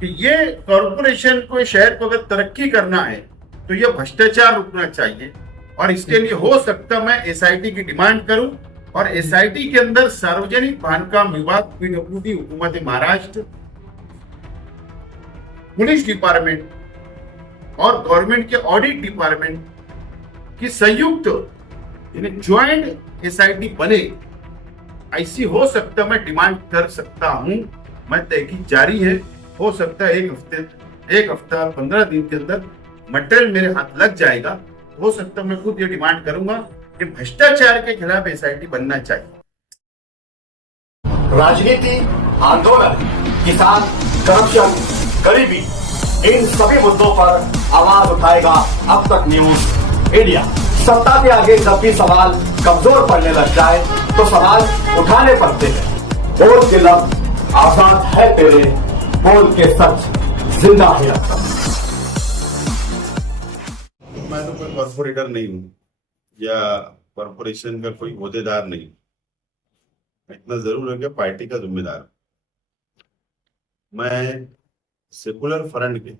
कि ये कॉरपोरेशन को, शहर को अगर तरक्की करना है तो ये भ्रष्टाचार रुकना चाहिए। और इसके लिए हो सकता मैं एसआईटी की डिमांड करूं और एसआईटी के अंदर सार्वजनिक बांधकाम विभाग, पीडब्ल्यूडी, हुकूमत महाराष्ट्र, पुलिस डिपार्टमेंट और गवर्नमेंट के ऑडिट डिपार्टमेंट की संयुक्त ज्वाइंट एसआईटी बने, ऐसी हो सकता मैं डिमांड कर सकता हूं। मैं तहकीक जारी है, हो सकता है एक हफ्ता 15 दिन के अंदर मटेरियल मेरे हाथ लग जाएगा। हो सकता मैं खुद ये डिमांड करूंगा कि भ्रष्टाचार के खिलाफ एसआईटी बनना चाहिए। राजनीति, आंदोलन, किसान, करप्शन, गरीबी, इन सभी मुद्दों पर आवाज उठाएगा अब तक न्यूज इंडिया। सत्ता के आगे जब भी सवाल कमजोर पड़ने लग जाए तो सवाल उठाने पड़ते हैं। बोल के लब आजाद है तेरे, बोल के सच जिंदा है अब तक। मैं तो कोई कॉर्पोरेटर नहीं हूँ या कॉर्पोरेशन का कोई होदेदार नहीं, इतना जरूर है कि पार्टी का जिम्मेदार। मैं सेकुलर फ्रंट के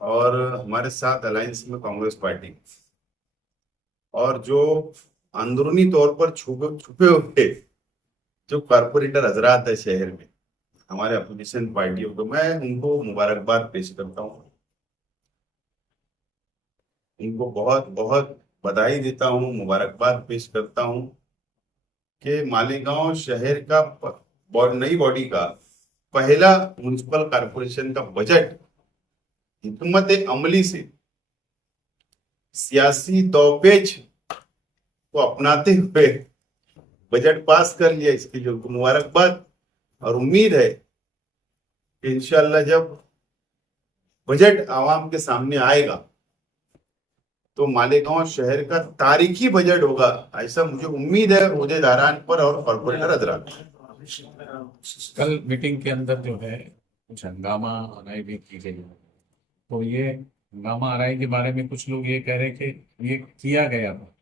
और हमारे साथ अलायंस में कांग्रेस पार्टी और जो अंदरूनी तौर पर छुपे हुए जो कॉर्पोरेटर हजरात है शहर में, हमारे अपोजिशन पार्टियों को, मैं उनको मुबारकबाद पेश करता हूँ। उनको बहुत बहुत बधाई देता हूँ, मुबारकबाद पेश करता हूँ कि मालेगांव शहर का नई बॉडी का पहला म्युनिसिपल कॉर्पोरेशन का बजट हिकमत अमली से सियासी दौपेच को अपनाते हुए बजट पास कर लिया। इसके लिए उनको मुबारकबाद और उम्मीद है कि इंशाल्लाह जब बजट आवाम के सामने आएगा तो मालेगांव शहर का तारीखी बजट होगा, ऐसा मुझे उम्मीद है ओहदेदारान पर और कॉर्पोरेटर हजरात। कल मीटिंग के अंदर जो है कुछ हंगामा आराई भी की गई, तो ये हंगामा आराई के बारे में कुछ लोग ये कह रहे कि ये किया गया था,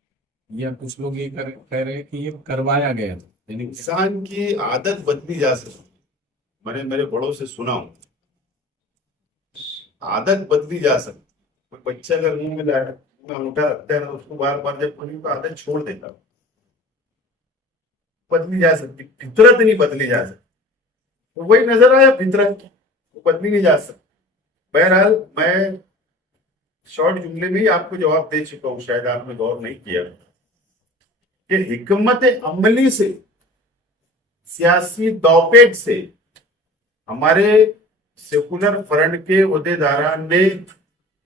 या कुछ लोग ये कह रहे हैं कि ये करवाया गया था। यानी इंसान की आदत बदली जा सकती, मैंने मेरे बड़ों से सुना हूं, आदत बदली जा सकती। कोई बच्चा अगर मुंह में अंगूठा रखता है ना, उसको बार बार जब कोई आदत छोड़ देता, बदली जा सकती, फितरत नहीं बदली जा सकती। तो वही नजर आया, फितरत बदली नहीं जा सकती। बहरहाल मैं शॉर्ट जुमले में ही आपको जवाब दे चुका हूं, शायद आपने गौर नहीं किया कि हिकमत अमली से, सियासी दौपेट से हमारे सेकुलर फ्रंट के ओहदेदारान ने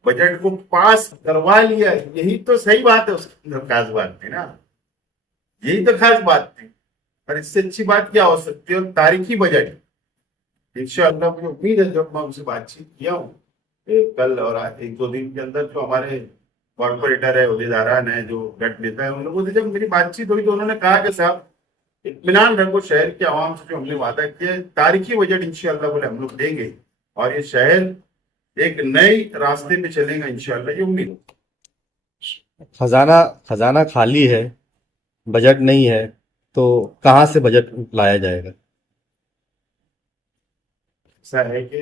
बजट को पास करवा लिया। यही तो सही बात है, उसके अंदर खास बात थी ना, यही तो खास बात थी। और इससे अच्छी बात क्या हो सकती है। और तारीखी बजट इंशाअल्लाह मुझे उम्मीद है, जब मैं उनसे बातचीत किया हूँ कल और एक दो दिन के अंदर, जो हमारे कॉर्पोरेटर है, ओहदेदारान है, जो गठ नेता है, उन लोगों से जब मेरी बातचीत हुई तो उन्होंने कहा कि साहब इत्मीनान रखो, शहर के आवाम से जो हमने वादा किया है, तारीखी बजट इंशाअल्लाह बोले हम लोग देंगे और ये शहर एक नई रास्ते पे चलेगा इंशाअल्लाह, ये उम्मीद। खजाना खाली है, बजट नहीं है, तो कहाँ से बजट लाया जाएगा? ऐसा है कि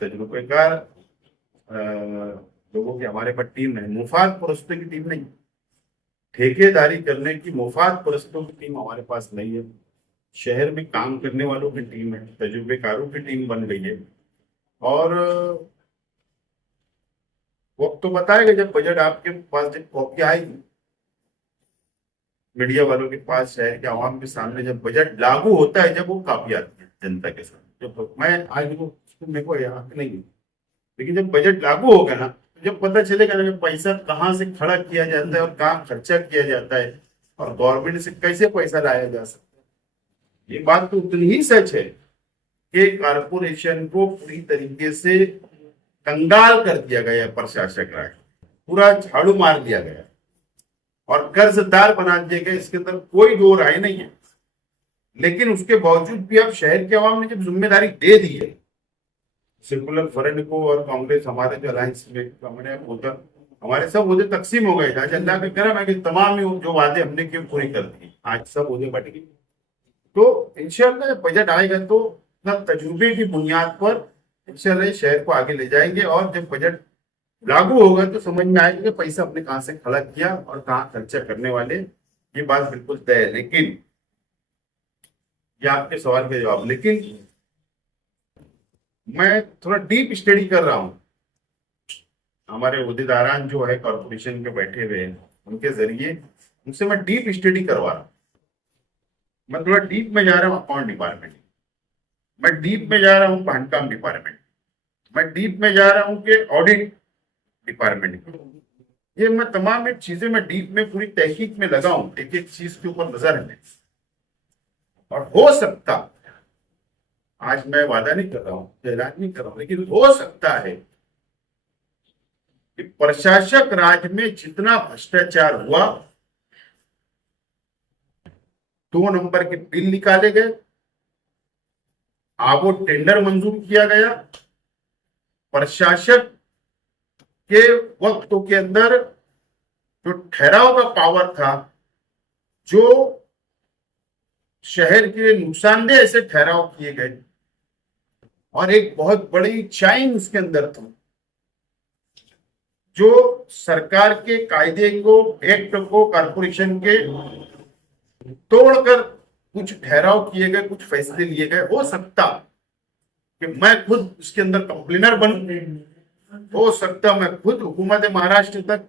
तजुर्बेकार लोगों की हमारे पास टीम है, मुफाद परस्तों की टीम नहीं, ठेकेदारी करने की मुफाद परस्तों की टीम हमारे पास नहीं है। शहर में काम करने वालों की टीम है, तजुर्बेकारों की टीम बन गई है। और वक्त तो बताएगा जब बजट आपके पास, जब कॉपी आएगी मीडिया वालों के पास, शहर के आवाम के सामने जब बजट लागू होता है, जब वो कॉपी आती है जनता के सामने, जब मैं आज वो मेरे को याद नहीं है, लेकिन जब बजट लागू होगा ना, जब पता चलेगा ना पैसा कहाँ से खड़ा किया जाता है और कहाँ खर्चा किया जाता है और गवर्नमेंट से कैसे पैसा लाया जा सकता है। ये बात तो उतनी ही सच है कि कॉर्पोरेशन को पूरी तरीके से कंगाल कर दिया गया, प्रशासक राज पूरा झाड़ू मार दिया गया और कर्जदार बना दिया गया, इसके अंदर कोई दो राय नहीं है। लेकिन उसके बावजूद भी अब शहर के अवाम ने जब जिम्मेदारी दे दी है सेकुलर फ्रंट को और कांग्रेस, हमारे जो अलायंस में हमारे सब ओहदे तकसीम हो गए थे। आज अल्लाह का करम है कि तमाम जो वादे हमने किए पूरी कर दी, आज सब ओहदे बट गए। तो इंशाअल्लाह जब बजट आएगा तो तजुर्बे की बुनियाद पर इंशाल्लाह शहर को आगे ले जाएंगे, और जब बजट लागू होगा तो समझ में आएगा कि पैसा अपने कहाँ से खड़ा किया और कहाँ खर्चा करने वाले, ये बात बिल्कुल तय है। लेकिन ये आपके सवाल का जवाब, लेकिन मैं थोड़ा डीप स्टडी कर रहा हूं, हमारे उहदेदारान जो है कॉर्पोरेशन के बैठे हुए हैं उनके जरिए, उनसे मैं डीप स्टडी करवा रहा हूं। मैं थोड़ा डीप में जा रहा हूँ अकाउंट डिपार्टमेंट, मैं डीप में जा रहा हूँ बांधकाम डिपार्टमेंट, मैं डीप में जा रहा हूँ कि ऑडिट डिपार्टमेंट। ये मैं तमाम एक चीजें मैं डीप में पूरी तहकीक में लगा हूं, एक एक चीज के ऊपर नजर है। और हो सकता, आज मैं वादा नहीं कर रहा हूं, ऐलान नहीं कर रहा हूं, लेकिन हो सकता है कि प्रशासक राज में जितना भ्रष्टाचार हुआ, 2 नंबर के बिल निकाले गए, आबो टेंडर मंजूर किया गया, प्रशासक के वक्तों के अंदर जो ठहराव का पावर था, जो शहर के लिए नुकसानदेह ऐसे ठहराव किए गए, और एक बहुत बड़ी चाइन उसके अंदर थी, जो सरकार के कायदे को, एक्ट को, कॉर्पोरेशन के तोड़कर कुछ ठहराव किए गए, कुछ फैसले लिए गए। हो सकता कि मैं खुद उसके अंदर कंप्लेनर बनूं, हो सकता मैं खुद हुकूमत महाराष्ट्र तक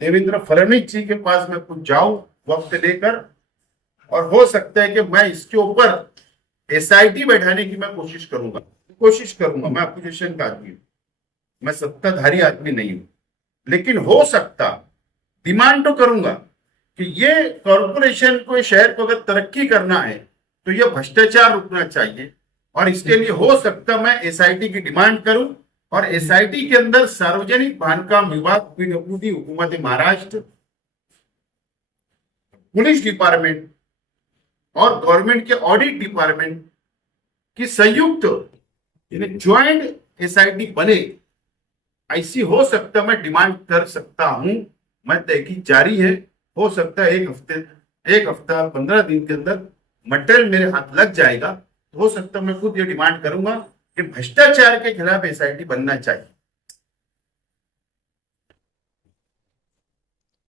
देवेंद्र फडणवीस जी के पास मैं खुद जाऊं वक्त लेकर, और हो सकता है कि मैं इसके ऊपर एसआईटी बैठाने की मैं कोशिश करूंगा। मैं अपोजिशन का आदमी हूं, मैं सत्ताधारी आदमी नहीं हूं, लेकिन हो सकता, डिमांड तो करूंगा कि ये कॉरपोरेशन को, शहर को अगर तरक्की करना है तो ये भ्रष्टाचार रुकना चाहिए, और इसके लिए हो सकता मैं एसआईटी की डिमांड करूं, और एसआईटी के अंदर सार्वजनिक बांधकाम विभाग, पीडब्ल्यूडी, हुकूमत महाराष्ट्र, पुलिस डिपार्टमेंट और गवर्नमेंट के ऑडिट डिपार्टमेंट की संयुक्त ज्वाइंट एसआईटी बने, ऐसी हो सकता मैं डिमांड कर सकता हूं। मैं तहकीक जारी है, हो सकता है एक हफ्ता 15 दिन के अंदर मटेरियल मेरे हाथ लग जाएगा, तो हो सकता मैं खुद ये डिमांड करूंगा कि भ्रष्टाचार के खिलाफ एसआईटी बनना चाहिए।